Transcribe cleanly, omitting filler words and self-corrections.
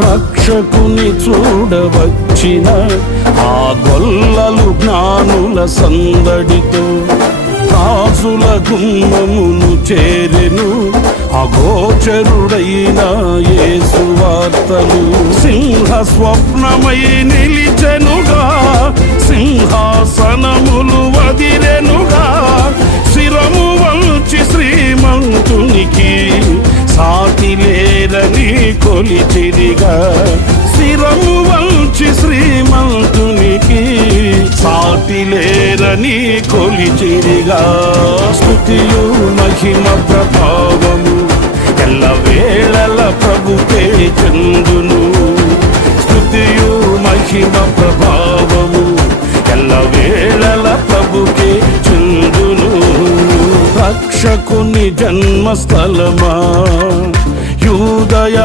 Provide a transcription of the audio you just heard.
రక్షకుని చూడవచ్చిన ఆ గొల్లలు జ్ఞానుల సందడితో రాజుల గుమ్మమును చేరెను అగోచరుడైన యేసు వార్తలు. సింహ స్వప్నమై నిలిచెనుగా, సింహాసనములు వదిరెనుగా, శిరము వంచి శ్రీమంతునికి సాటి లేరని కొలిచిరిగా. శిరము వంచి శ్రీమంతునికి సాటి లేరని కొలిచిరిగా. స్తుతియు మహిమ ప్రభావము ఎల్లవేళల ప్రభుకే చెందును. స్తుతియు మహిమ ప్రభావము ఎల్లవేళల ప్రభుకే చెందును. రక్షకుని జన్మస్థలమా యూదయ